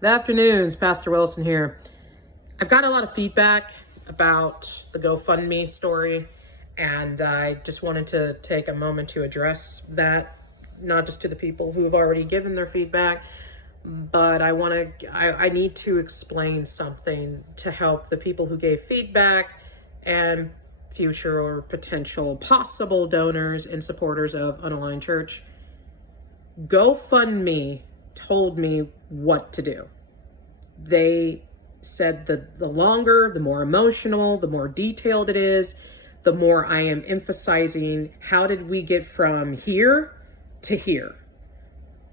Good afternoon, it's Pastor Wilson here. I've got a lot of feedback about the GoFundMe story, and I just wanted to take a moment to address that, not just to the people who have already given their feedback, but I need to explain something to help the people who gave feedback and future or potential possible donors and supporters of Unaligned Church. GoFundMe told me what to do. They said that the longer, the more emotional, the more detailed it is, the more I am emphasizing how did we get from here to here,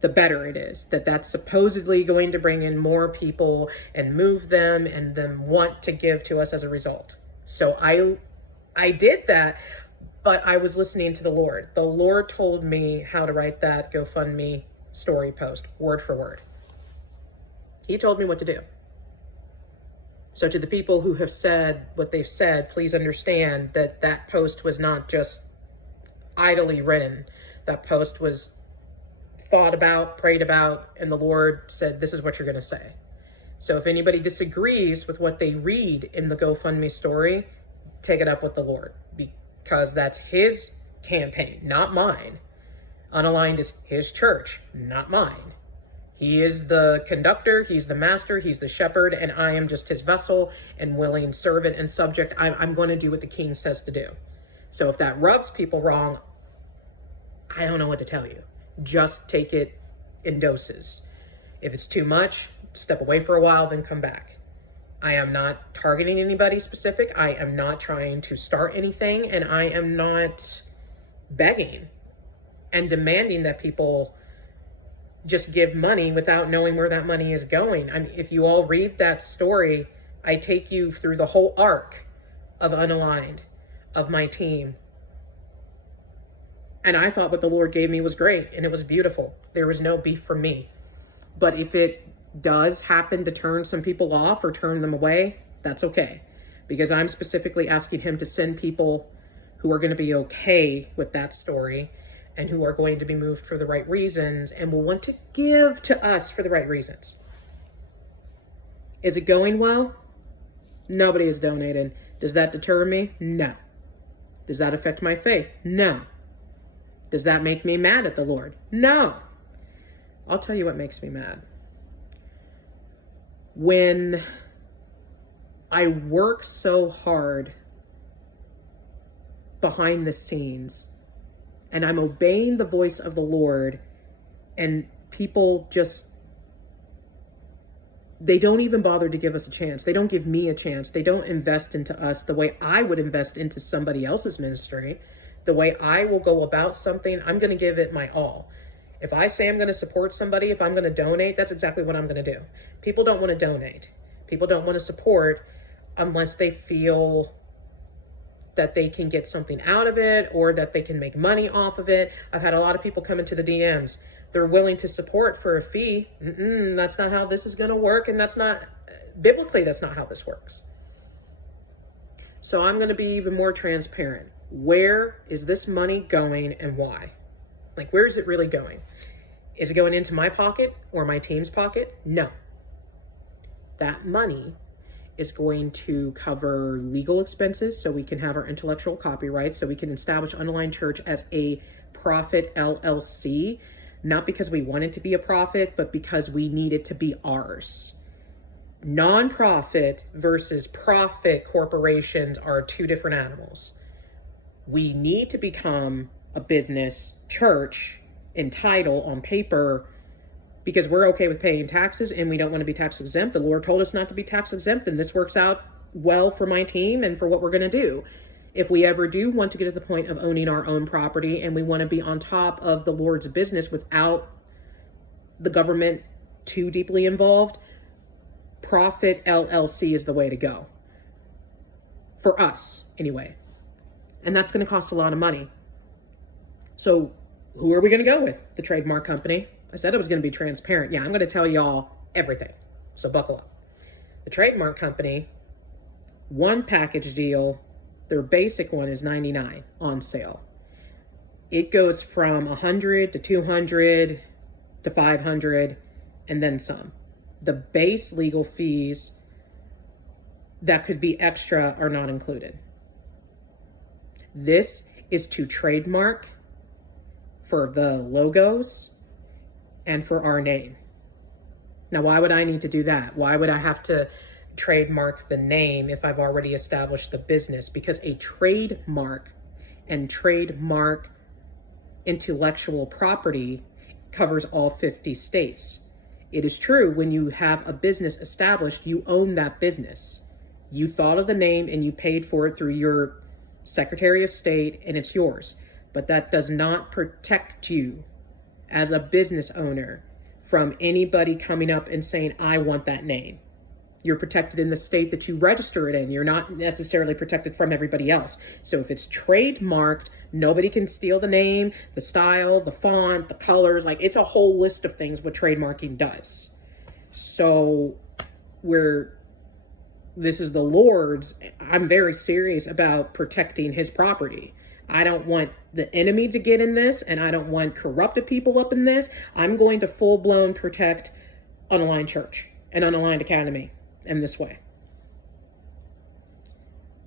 the better it is. That's supposedly going to bring in more people and move them and them want to give to us as a result. So I did that, but I was listening to the Lord. The Lord told me how to write that GoFundMe story post, word for word. He told me what to do. So to the people who have said what they've said, please understand that that post was not just idly written. That post was thought about, prayed about, and the Lord said, this is what you're going to say. So if anybody disagrees with what they read in the GoFundMe story, take it up with the Lord, because that's his campaign, not mine. Unaligned is his church, not mine. He is the conductor, he's the master, he's the shepherd, and I am just his vessel and willing servant and subject. I'm going to do what the king says to do. So if that rubs people wrong, I don't know what to tell you. Just take it in doses. If it's too much, step away for a while, then come back. I am not targeting anybody specific. I am not trying to start anything, and I am not begging and demanding that people just give money without knowing where that money is going. I mean, if you all read that story, I take you through the whole arc of Unaligned, of my team. And I thought what the Lord gave me was great, and it was beautiful. There was no beef from me. But if it does happen to turn some people off or turn them away, that's okay. Because I'm specifically asking him to send people who are going to be okay with that story and who are going to be moved for the right reasons and will want to give to us for the right reasons. Is it going well? Nobody has donated. Does that deter me? No. Does that affect my faith? No. Does that make me mad at the Lord? No. I'll tell you what makes me mad. When I work so hard behind the scenes and I'm obeying the voice of the Lord, and people just, they don't even bother to give us a chance. They don't give me a chance. They don't invest into us the way I would invest into somebody else's ministry. The way I will go about something, I'm going to give it my all. If I say I'm going to support somebody, if I'm going to donate, that's exactly what I'm going to do. People don't want to donate. People don't want to support unless they feel that they can get something out of it or that they can make money off of it. I've had a lot of people come into the DMs. They're willing to support for a fee. That's not how this is going to work. And that's not, biblically, that's not how this works. So I'm going to be even more transparent. Where is this money going and why? Like, where is it really going? Is it going into my pocket or my team's pocket? No. That money is going to cover legal expenses so we can have our intellectual copyright, so we can establish Unaligned Church as a profit LLC, not because we want it to be a profit, but because we need it to be ours. Nonprofit versus profit corporations are two different animals. We need to become a business church in title on paper because we're okay with paying taxes and we don't want to be tax exempt. The Lord told us not to be tax exempt, and this works out well for my team and for what we're going to do. If we ever do want to get to the point of owning our own property and we want to be on top of the Lord's business without the government too deeply involved, profit LLC is the way to go. For us, anyway. And that's going to cost a lot of money. So who are we going to go with? The trademark company. I said I was going to be transparent. Yeah, I'm going to tell y'all everything. So buckle up. The trademark company, one package deal, their basic one is $99 on sale. It goes from $100 to $200 to $500 and then some. The base legal fees that could be extra are not included. This is to trademark for the logos and for our name. Now, why would I need to do that? Why would I have to trademark the name if I've already established the business? Because a trademark and trademark intellectual property covers all 50 states. It is true, when you have a business established, you own that business. You thought of the name and you paid for it through your Secretary of State, and it's yours. But that does not protect you as a business owner from anybody coming up and saying, I want that name. You're protected in the state that you register it in. You're not necessarily protected from everybody else. So if it's trademarked, nobody can steal the name, the style, the font, the colors. Like, it's a whole list of things what trademarking does. So this is the Lord's. I'm very serious about protecting his property. I don't want the enemy to get in this, and I don't want corrupted people up in this. I'm going to full-blown protect Unaligned Church and Unaligned Academy in this way.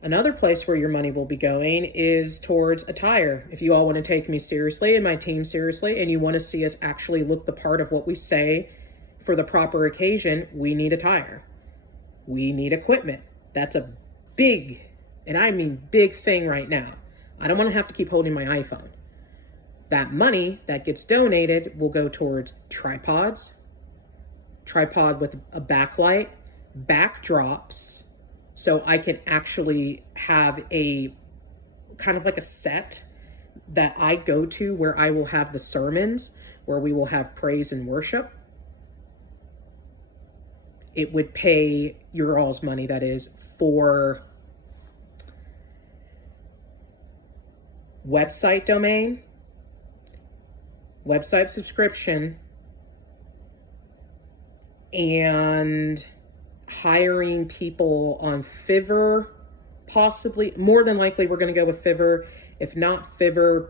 Another place where your money will be going is towards attire. If you all want to take me seriously and my team seriously, and you want to see us actually look the part of what we say for the proper occasion, we need attire. We need equipment. That's a big, and I mean big thing right now. I don't want to have to keep holding my iPhone. That money that gets donated will go towards tripods, tripod with a backlight, backdrops, so I can actually have a kind of like a set that I go to where I will have the sermons, where we will have praise and worship. It would pay your all's money, that is, for website domain, website subscription, and hiring people on Fiverr, possibly. More than likely, we're going to go with Fiverr. If not Fiverr,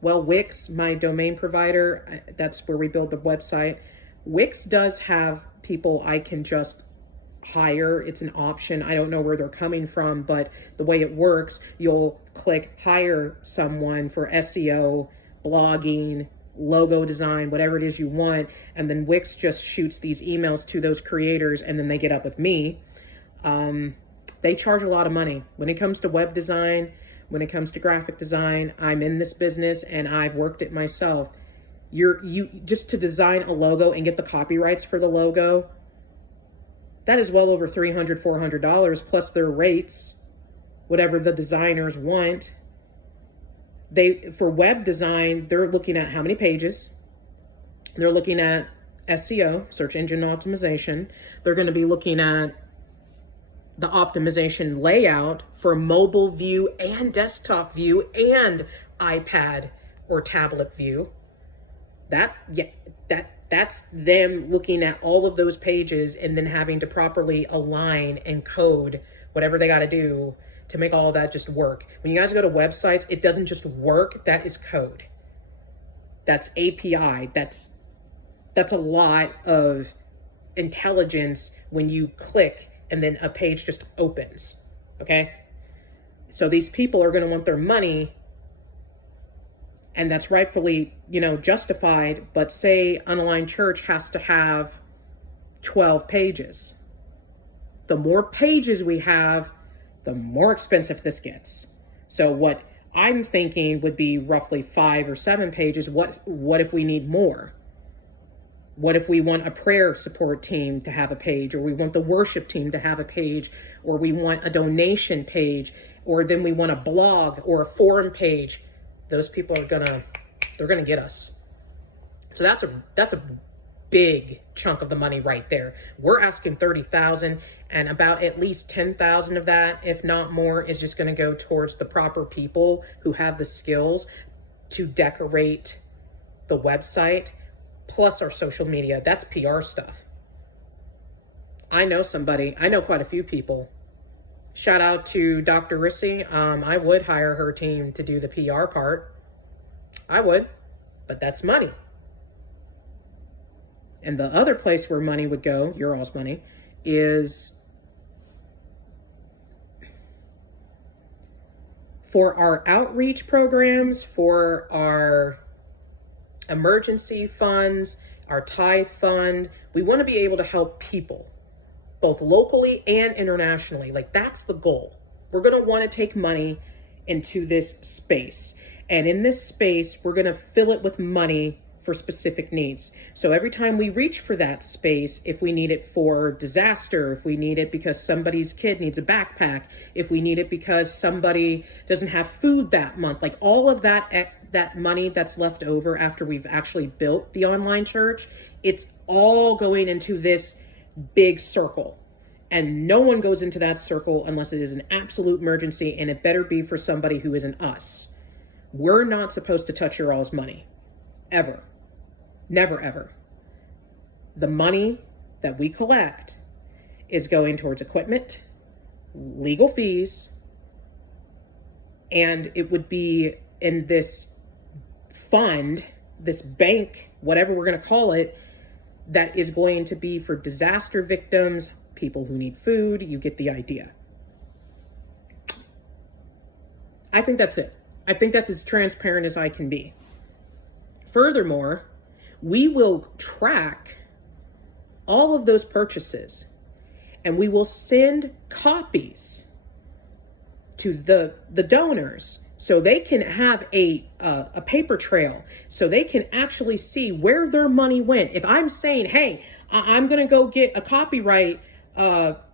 well, Wix, my domain provider, that's where we build the website. Wix does have people I can just hire. It's an option. I don't know where they're coming from, but the way it works, you'll click hire someone for SEO, blogging, logo design, whatever it is you want, and then Wix just shoots these emails to those creators, and then they get up with me. They charge a lot of money. When it comes to web design, when it comes to graphic design, I'm in this business and I've worked it myself. You just to design a logo and get the copyrights for the logo, that is well over $300, $400 plus their rates, whatever the designers want. For web design, they're looking at how many pages. They're looking at SEO, search engine optimization. They're going to be looking at the optimization layout for mobile view and desktop view and iPad or tablet view. That's them looking at all of those pages and then having to properly align and code whatever they got to do to make all of that just work. When you guys go to websites, it doesn't just work. That is code. That's API. That's a lot of intelligence when you click and then a page just opens. Okay? So these people are going to want their money, and that's rightfully, justified. But say Unaligned Church has to have 12 pages. The more pages we have, the more expensive this gets. So what I'm thinking would be roughly 5 or 7 pages. What if we need more? What if we want a prayer support team to have a page, or we want the worship team to have a page, or we want a donation page, or then we want a blog or a forum page? Those people they're gonna get us. So that's a big chunk of the money right there. We're asking $30,000, and about at least 10,000 of that, if not more, is just going to go towards the proper people who have the skills to decorate the website, plus our social media. That's PR stuff. I know quite a few people. Shout out to Dr. Rissy. I would hire her team to do the PR part. I would, but that's money. And the other place where money would go, your all's money, is for our outreach programs, for our emergency funds, our tithe fund. We want to be able to help people, both locally and internationally. Like, that's the goal. We're going to want to take money into this space. And in this space, we're going to fill it with money for specific needs. So every time we reach for that space, if we need it for disaster, if we need it because somebody's kid needs a backpack, if we need it because somebody doesn't have food that month, like all of that money that's left over after we've actually built the online church, it's all going into this big circle. And no one goes into that circle unless it is an absolute emergency, and it better be for somebody who isn't us. We're not supposed to touch your all's money, ever. Never, ever. The money that we collect is going towards equipment, legal fees, and it would be in this fund, this bank, whatever we're going to call it, that is going to be for disaster victims, people who need food. You get the idea. I think that's it. I think that's as transparent as I can be. Furthermore, we will track all of those purchases, and we will send copies to the donors so they can have a paper trail, so they can actually see where their money went. If I'm saying, hey, I'm going to go get a copyright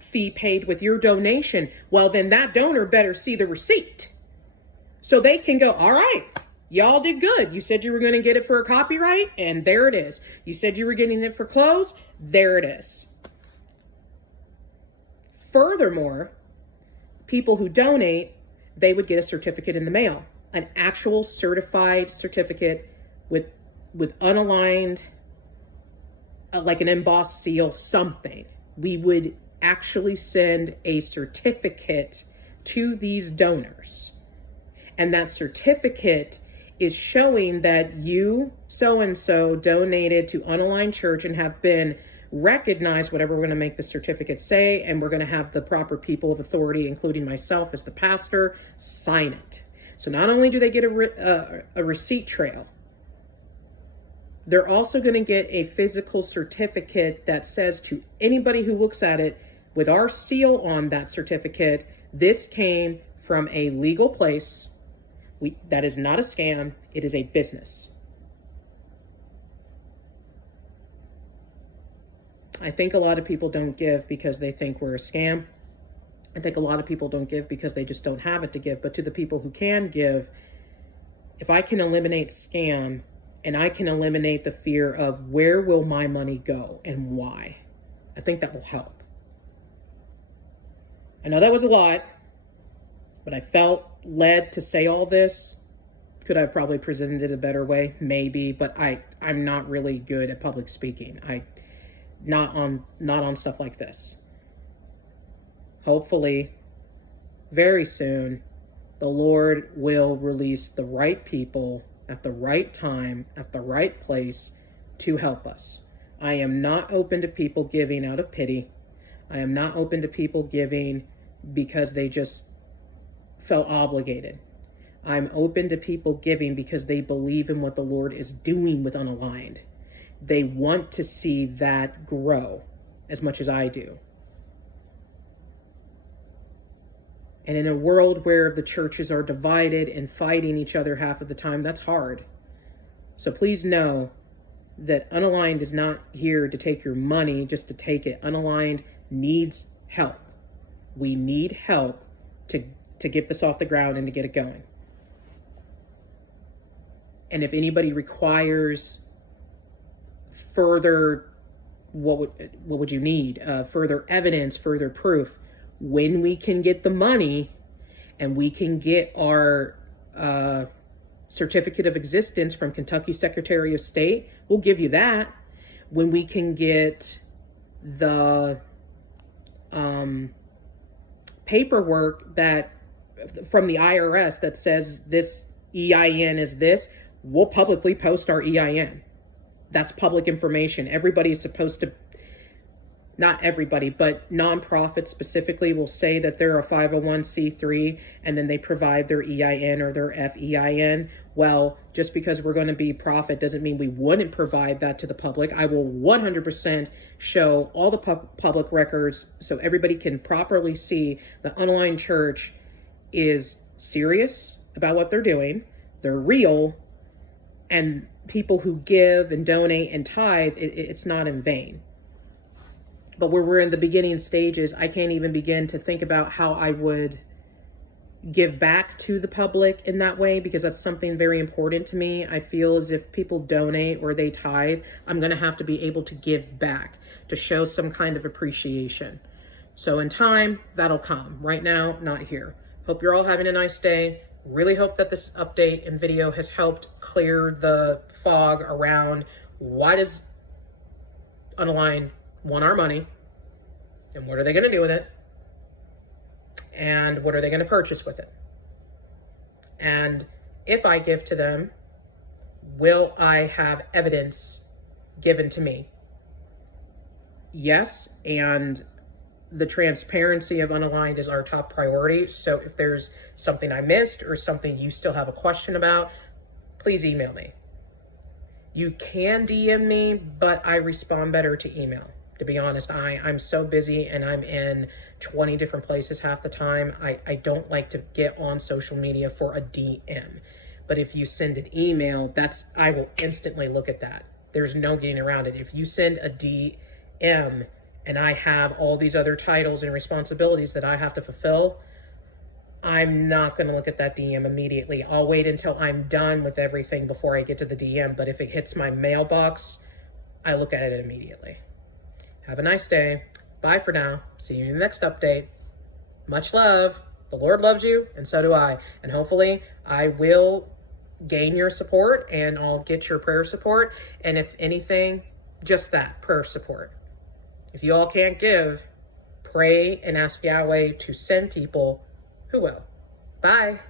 fee paid with your donation, well, then that donor better see the receipt. So they can go, all right, y'all did good. You said you were going to get it for a copyright, and there it is. You said you were getting it for clothes, there it is. Furthermore, people who donate, they would get a certificate in the mail, an actual certified certificate with unaligned, like an embossed seal, something. We would actually send a certificate to these donors. And that certificate is showing that you, so-and-so, donated to Unaligned Church and have been recognized, whatever we're going to make the certificate say, and we're going to have the proper people of authority, including myself as the pastor, sign it. So not only do they get a receipt trail, they're also going to get a physical certificate that says to anybody who looks at it with our seal on that certificate, this came from a legal place. That is not a scam. It is a business. I think a lot of people don't give because they think we're a scam. I think a lot of people don't give because they just don't have it to give. But to the people who can give, if I can eliminate scam and I can eliminate the fear of where will my money go and why, I think that will help. I know that was a lot, but I felt led to say all this. Could I have probably presented it a better way? Maybe, but I'm not really good at public speaking. Not on stuff like this. Hopefully, very soon, the Lord will release the right people at the right time, at the right place to help us. I am not open to people giving out of pity. I am not open to people giving because they just felt obligated. I'm open to people giving because they believe in what the Lord is doing with Unaligned. They want to see that grow as much as I do. And in a world where the churches are divided and fighting each other half of the time, that's hard. So please know that Unaligned is not here to take your money just to take it. Unaligned needs help. We need help to get this off the ground and to get it going. And if anybody requires further, what would you need? Further evidence, further proof. When we can get the money and we can get our certificate of existence from Kentucky Secretary of State, we'll give you that. When we can get the paperwork that from the IRS that says this EIN is this, we'll publicly post our EIN. That's public information. Everybody is supposed to, not everybody, but nonprofits specifically will say that they're a 501c3 and then they provide their EIN or their FEIN. Well, just because we're going to be profit doesn't mean we wouldn't provide that to the public. I will 100% show all the public records so everybody can properly see the Unaligned Church is serious about what they're doing. They're real, and people who give and donate and tithe, it's not in vain. But where we're in the beginning stages, I can't even begin to think about how I would give back to the public in that way, because that's something very important to me. I feel as if people donate or they tithe, I'm going to have to be able to give back to show some kind of appreciation. So in time, that'll come. Right now, not here. Hope you're all having a nice day. Really hope that this update and video has helped clear the fog around why does Unaligned want our money, and what are they going to do with it, and what are they going to purchase with it, and if I give to them, will I have evidence given to me? Yes, and the transparency of Unaligned is our top priority. So if there's something I missed or something you still have a question about, please email me. You can DM me, but I respond better to email. To be honest, I'm so busy and I'm in 20 different places half the time. I don't like to get on social media for a DM. But if you send an email, I will instantly look at that. There's no getting around it. If you send a DM and I have all these other titles and responsibilities that I have to fulfill, I'm not going to look at that DM immediately. I'll wait until I'm done with everything before I get to the DM. But if it hits my mailbox, I look at it immediately. Have a nice day. Bye for now. See you in the next update. Much love. The Lord loves you, and so do I. And hopefully I will gain your support, and I'll get your prayer support. And if anything, just that, prayer support. If you all can't give, pray and ask Yahweh to send people who will. Bye.